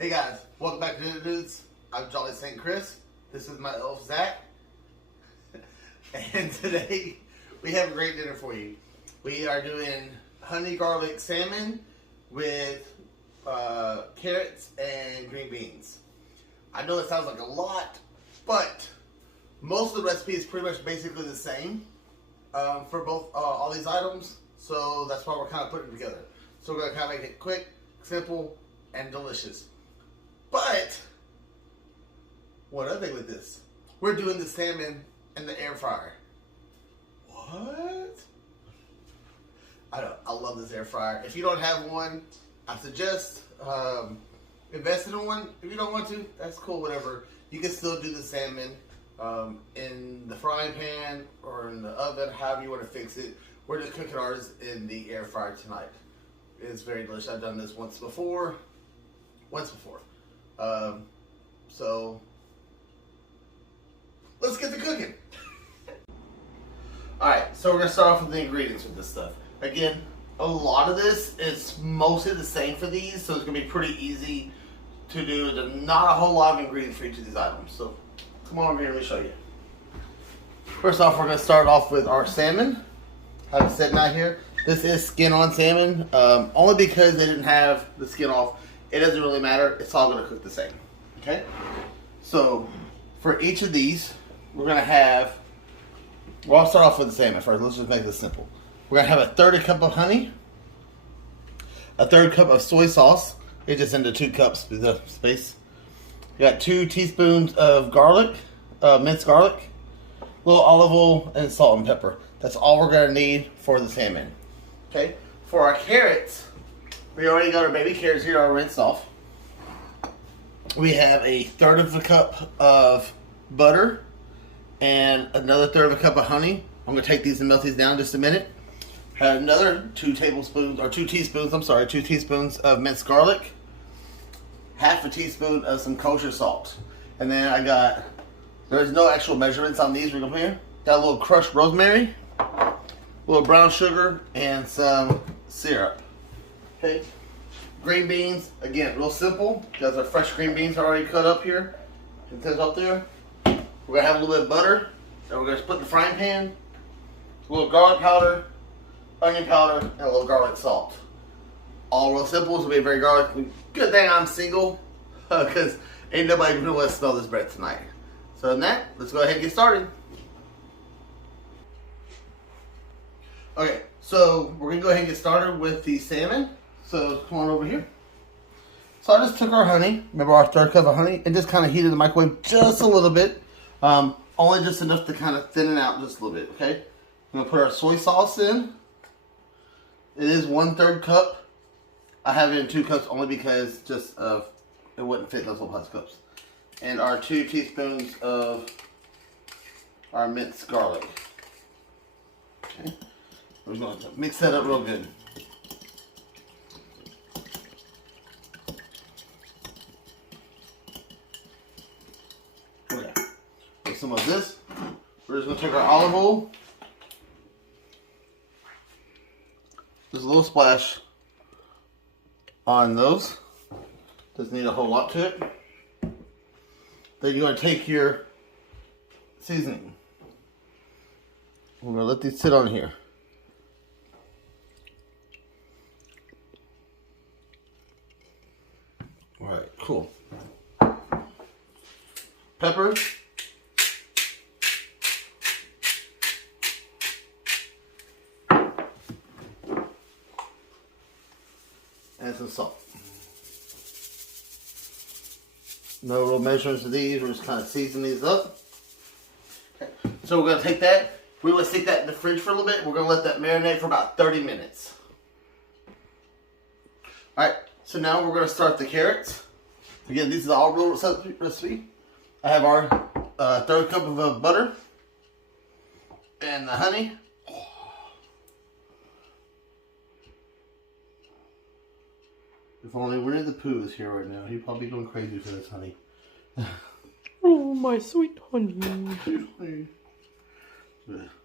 Hey guys, welcome back to Dinner Dudes. I'm Jolly St. Chris. This is my elf Zach. And today we have a great dinner for you. We are doing honey garlic salmon with carrots and green beans. I know it sounds like a lot, but most of the recipe is pretty much basically the same for both all these items. So that's why we're kind of putting it together. So we're going to kind of make it quick, simple, and delicious. But one other thing with this, we're doing the salmon in the air fryer. What? I love this air fryer. If you don't have one, I suggest invest in one. If you don't want to, that's cool, whatever. You can still do the salmon in the frying pan or in the oven, however you want to fix it. We're just cooking ours in the air fryer tonight. It's very delicious. I've done this once before. So let's get to cooking. Alright, so we're going to start off with the ingredients with this stuff. Again, a lot of this is mostly the same for these, so it's going to be pretty easy to do. There's not a whole lot of ingredients for each of these items. So come on over here, let me show you. First off, we're going to start off with our salmon. I have it sitting out here. This is skin on salmon, only because they didn't have the skin off. It doesn't really matter. It's all going to cook the same. Okay? So, for each of these, we're going to have... Well, I'll start off with the salmon first. Let's just make this simple. We're going to have a third cup of honey, a third cup of soy sauce. It just into 2 cups with the space. We got 2 teaspoons of garlic, minced garlic, a little olive oil, and salt and pepper. That's all we're going to need for the salmon. Okay? For our carrots... We already got our baby carrots here, all rinsed off. We have a third of a cup of butter and another third of a cup of honey. I'm going to take these and melt these down in just a minute. Have another 2 teaspoons of minced garlic. Half a teaspoon of some kosher salt. And then there's no actual measurements on these we're going to put here. Got a little crushed rosemary, a little brown sugar, and some syrup. Okay, green beans, again, real simple, because our fresh green beans are already cut up here. It says up there. We're going to have a little bit of butter that we're going to put in the frying pan, a little garlic powder, onion powder, and a little garlic salt. All real simple, so be very garlic. Good thing I'm single, because ain't nobody going to want to smell this bread tonight. So in that, let's go ahead and get started. Okay, so we're going to go ahead and get started with the salmon. So come on over here. So I just took our honey, remember our third cup of honey, and just kind of heated the microwave just a little bit. Only just enough to kind of thin it out just a little bit, okay? I'm going to put our soy sauce in. It is 1/3 cup. I have it in 2 cups only because it wouldn't fit those little plastic cups. And our 2 teaspoons of our minced garlic. Okay. We're going to mix that up real good. Okay. With some of this, we're just going to take our olive oil. Just a little splash on those. Doesn't need a whole lot to it. Then you're going to take your seasoning. We're going to let these sit on here. Alright, cool. Pepper. And some salt. No real measurements of these, we're just kind of seasoning these up. Okay. So we're going to take that, we're going to stick that in the fridge for a little bit. We're going to let that marinate for about 30 minutes. Alright, so now we're going to start the carrots. Again, this is all real recipe. I have our third cup of butter and the honey. If only Winnie the Pooh is here right now, he'd probably be going crazy for this honey. Oh, my sweet honey.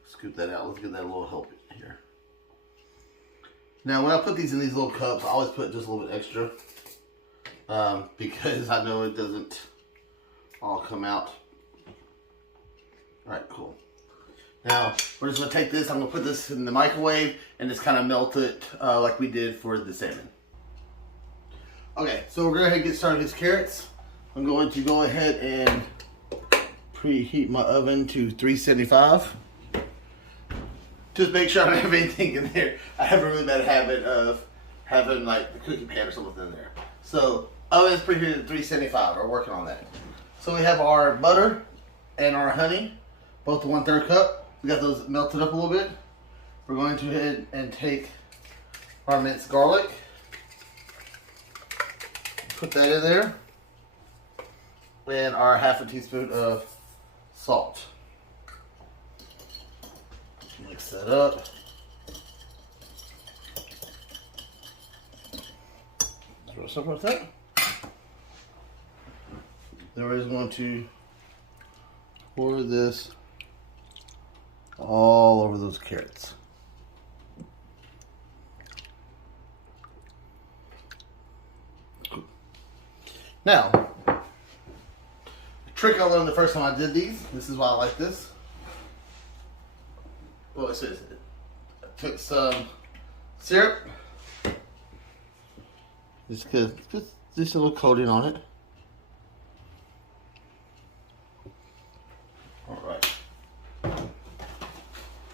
Scoop that out. Let's get that a little help here. Now, when I put these in these little cups, I always put just a little bit extra. because I know it doesn't all come out. Alright, cool. Now, we're just going to take this, I'm going to put this in the microwave and just kind of melt it like we did for the salmon. Okay, so we're going to go ahead and get started with these carrots. I'm going to go ahead and preheat my oven to 375. Just make sure I don't have anything in there. I have a really bad habit of having like the cookie pan or something in there. So, oven is preheated at 375. We're working on that. So we have our butter and our honey, both to 1/3 cup. We got those melted up a little bit. We're going to go ahead and take our minced garlic. Put that in there. And our 1/2 teaspoon of salt. Mix that up. Throw something like that. Then we're just going to pour this all over those carrots. Now, the trick I learned the first time I did these, this is why I like this. Well, it says I took some syrup, just a little coating on it. All right,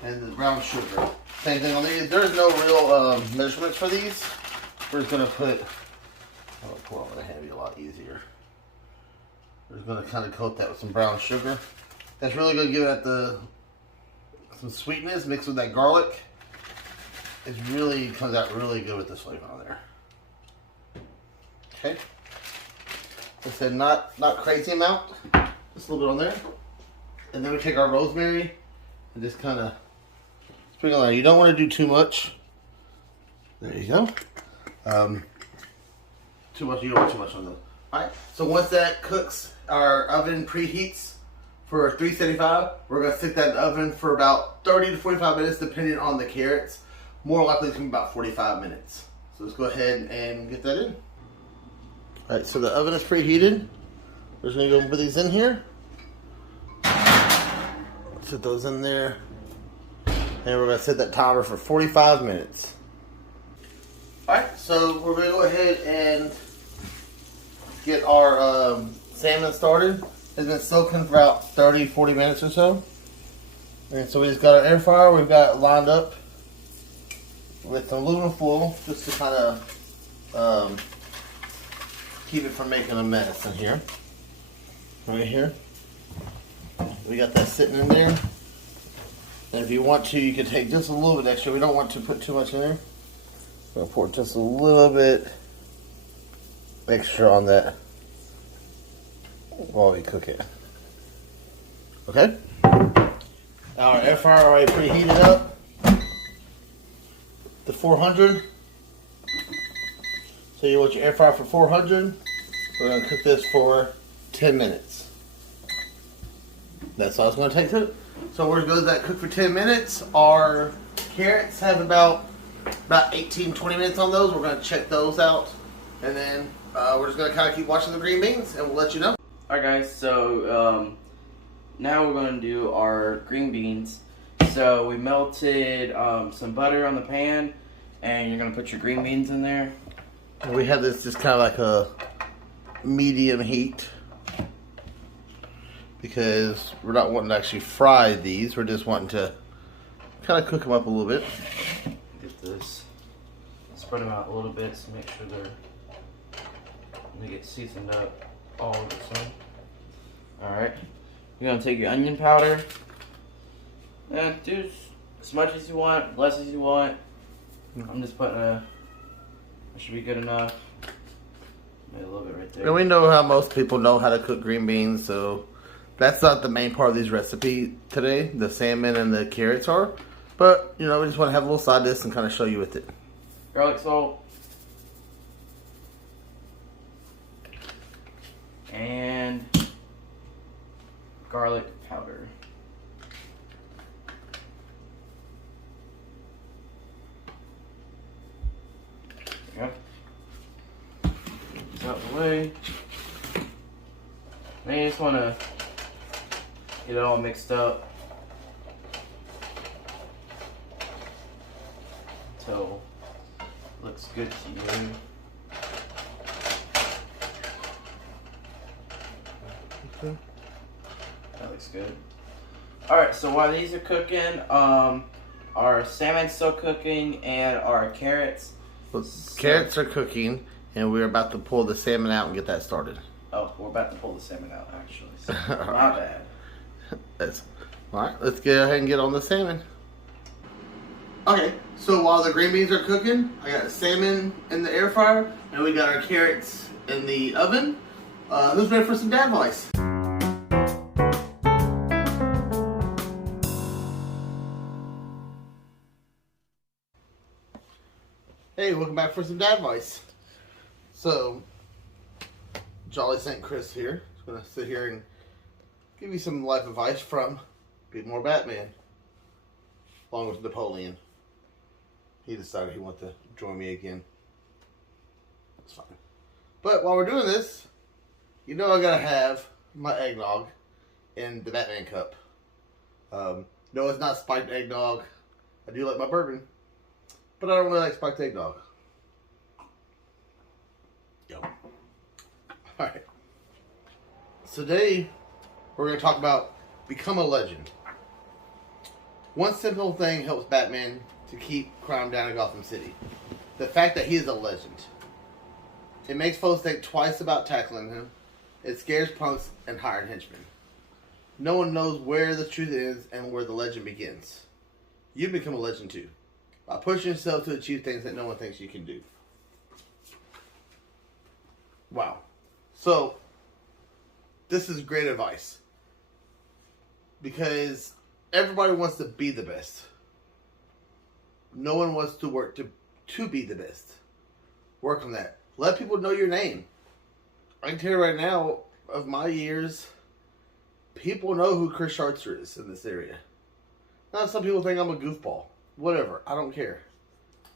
and the brown sugar. Same thing on these. There's no real measurements for these. We're just gonna put. Oh, pour on the handy a lot easier. We're just gonna kind of coat that with some brown sugar. That's really gonna give it some sweetness mixed with that garlic. It really comes out really good with this flavor on there. Okay. Like I said, not crazy amount, just a little bit on there. And then we take our rosemary and just kind of sprinkle on. You don't want to do too much. There you go. Too much, you don't want too much on those. Alright, so once that cooks, our oven preheats for 375. We're going to stick that in the oven for about 30 to 45 minutes depending on the carrots. More likely it's going to be about 45 minutes. So let's go ahead and get that in. Alright, so the oven is preheated. We're just going to go and put these in here. Set those in there. And we're going to set that timer for 45 minutes. Alright, so we're going to go ahead and get our salmon started. It's been soaking for about 30-40 minutes or so. And so we just got our air fryer. We've got it lined up with some aluminum foil just to kind of keep it from making a mess in here. Right here. We got that sitting in there. And if you want to, you can take just a little bit extra. We don't want to put too much in there. I'm going to pour just a little bit extra on that while we cook it. Okay? Now our air fryer already preheated up to 400. So you want your air fryer for 400. We're going to cook this for 10 minutes. That's all it's going to take to it. So we're going to let that cook for 10 minutes. Our carrots have about 18-20 minutes on those. We're going to check those out. And then we're just going to kind of keep watching the green beans and we'll let you know. Alright guys, so now we're going to do our green beans. So we melted some butter on the pan and you're going to put your green beans in there. We have this just kind of like a medium heat because we're not wanting to actually fry these. We're just wanting to kind of cook them up a little bit. Get this, spread them out a little bit to make sure they get seasoned up all of the time. Alright, you're going to take your onion powder and do as much as you want, less as you want. I'm just putting that should be good enough. Maybe a little bit right there. And we know how most people know how to cook green beans, so that's not the main part of these recipes today. The salmon and the carrots are. But, you know, we just want to have a little side dish and kind of show you with it. Garlic salt. And garlic powder. There you go. Out the way. way. And you just want to get it all mixed up until it looks good to you. Okay. That looks good. Alright, so while these are cooking, our salmon's still cooking and our carrots. Well, carrots are cooking, and we're about to pull the salmon out and get that started. Oh, we're about to pull the salmon out, actually. So my bad. Alright, let's go ahead and get on the salmon. Okay, so while the green beans are cooking, I got salmon in the air fryer, and we got our carrots in the oven. Who's ready for some dad advice? Hey, welcome back for some dad advice. So, Jolly St. Chris here. Just gonna sit here and give you some life advice from Be More Batman, along with Napoleon. He decided he wanted to join me again. That's fine. But while we're doing this, you know I gotta have my eggnog in the Batman cup. No, it's not spiked eggnog. I do like my bourbon, but I don't really like spiked eggnog. Yo. Alright. So today, we're going to talk about become a legend. One simple thing helps Batman to keep crime down in Gotham City. The fact that he is a legend. It makes folks think twice about tackling him. It scares punks and hired henchmen. No one knows where the truth is and where the legend begins. You become a legend too, by pushing yourself to achieve things that no one thinks you can do. Wow. So, this is great advice. Because everybody wants to be the best. No one wants to work to be the best. Work on that. Let people know your name. I can tell you right now, of my years, people know who Chris Shartzer is in this area. Now, some people think I'm a goofball. Whatever. I don't care.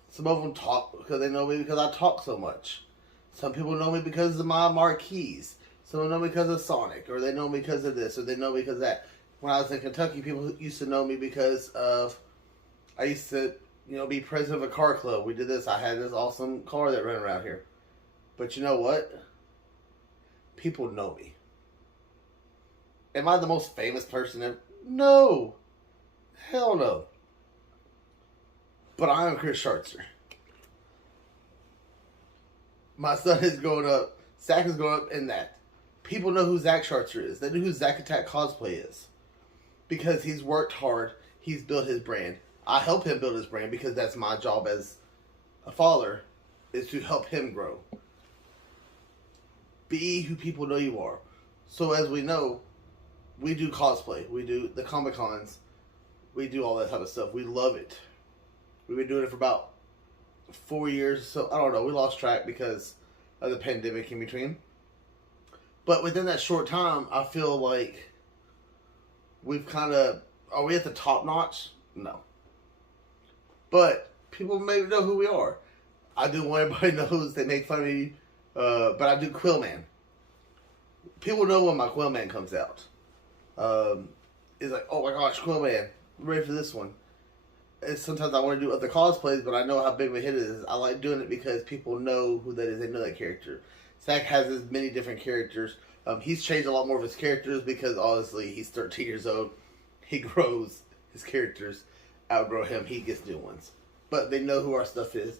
Some of them talk because they know me because I talk so much. Some people know me because of my marquees. Some know me because of Sonic. Or they know me because of this. Or they know me because of that. When I was in Kentucky, people used to know me because of... I used to, be president of a car club. We did this. I had this awesome car that ran around here. But you know what? People know me. Am I the most famous person ever? No. Hell no. But I am Chris Shartzer. My son is growing up. Zach is growing up in that. People know who Zach Shartzer is. They know who Zach Attack Cosplay is. Because he's worked hard. He's built his brand. I help him build his brand because that's my job as a father, is to help him grow. Be who people know you are. So as we know, we do cosplay. We do the Comic Cons. We do all that type of stuff. We love it. We've been doing it for about 4 years. So I don't know. We lost track because of the pandemic in between. But within that short time, I feel like we've kind of... Are we at the top notch? No. But people may know who we are. I do want everybody knows they make fun of me. But I do Quillman. People know when my Quillman comes out. It's like, oh my gosh, Quillman, I'm ready for this one. And sometimes I want to do other cosplays, but I know how big of a hit it is. I like doing it because people know who that is. They know that character. Zach has as many different characters. He's changed a lot more of his characters because honestly, he's 13 years old. He grows. His characters outgrow him. He gets new ones. But they know who our stuff is.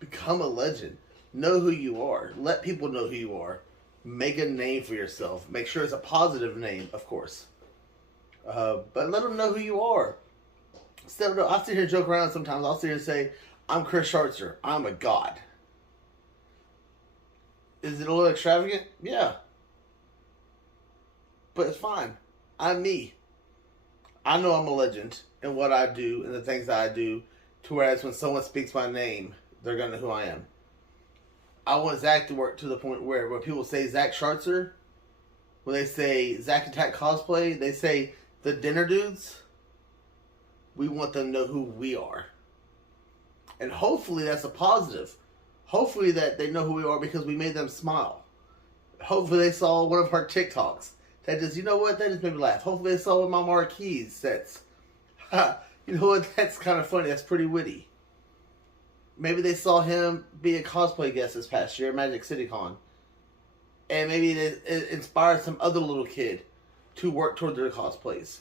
Become a legend. Know who you are. Let people know who you are. Make a name for yourself. Make sure it's a positive name, of course. But let them know who you are. I sit here and joke around sometimes. I'll sit here and say, I'm Chris Shartzer. I'm a god. Is it a little extravagant? Yeah. But it's fine. I'm me. I know I'm a legend in what I do and the things that I do, to whereas when someone speaks my name, they're going to know who I am. I want Zach to work to the point where when people say Zach Shartzer, when they say Zach Attack Cosplay, they say the dinner dudes, we want them to know who we are. And hopefully that's a positive. hopefully that they know who we are because we made them smile. Hopefully they saw one of our TikToks. That just, you know what, that just made me laugh. Hopefully they saw one of my marquees that's, you know what, that's kind of funny. That's pretty witty. Maybe they saw him be a cosplay guest this past year at Magic City Con. And maybe it inspired some other little kid to work toward their cosplays.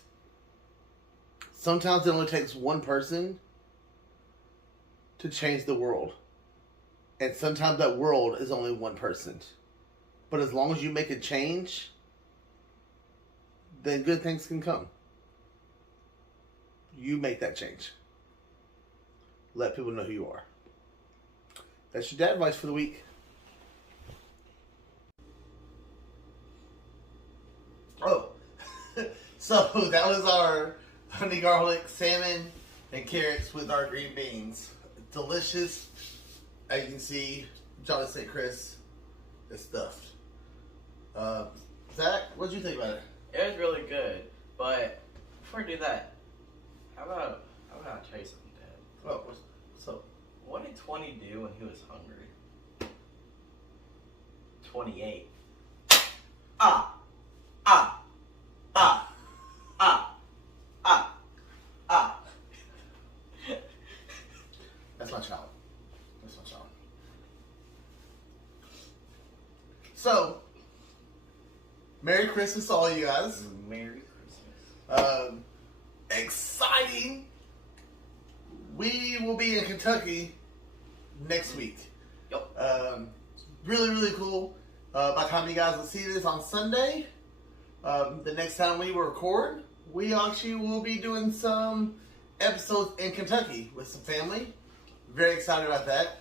Sometimes it only takes one person to change the world. And sometimes that world is only one person. But as long as you make a change, then good things can come. You make that change. Let people know who you are. That's your dad advice for the week. Oh, so that was our honey garlic salmon and carrots with our green beans. Delicious. As you can see, Jolly St. Chris is stuffed. Zach, what did you think about it? It was really good, but before I do that, how about I tell you something, Dad? Oh, what's up? What did 20 do when he was hungry? 28. Ah! Ah! Ah! Ah! Ah! Ah! That's my child. That's my child. So, Merry Christmas to all you guys. Merry Christmas. Exciting. We will be in Kentucky next week. Yep. Really, really cool. By the time you guys will see this on Sunday, the next time we record, we actually will be doing some episodes in Kentucky with some family. Very excited about that.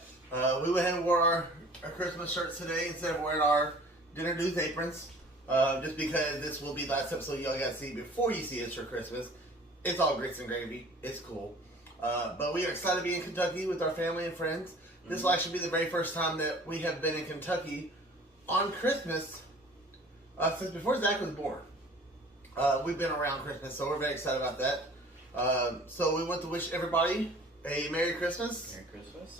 We went ahead and wore our Christmas shirts today instead of wearing our dinner dues aprons. Just because this will be the last episode y'all got to see before you see us for Christmas. It's all grits and gravy. It's cool. But we are excited to be in Kentucky with our family and friends. This will actually be the very first time that we have been in Kentucky on Christmas since before Zach was born. We've been around Christmas, so we're very excited about that. So we want to wish everybody a Merry Christmas. Merry Christmas.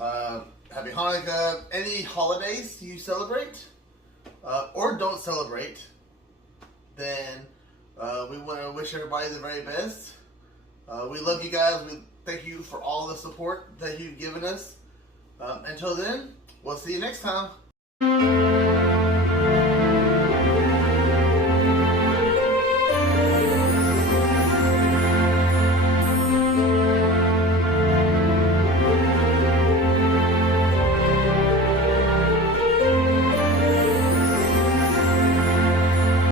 Happy Hanukkah. Any holidays you celebrate or don't celebrate, then we want to wish everybody the very best. We love you guys. We thank you for all the support that you've given us. Until then, we'll see you next time.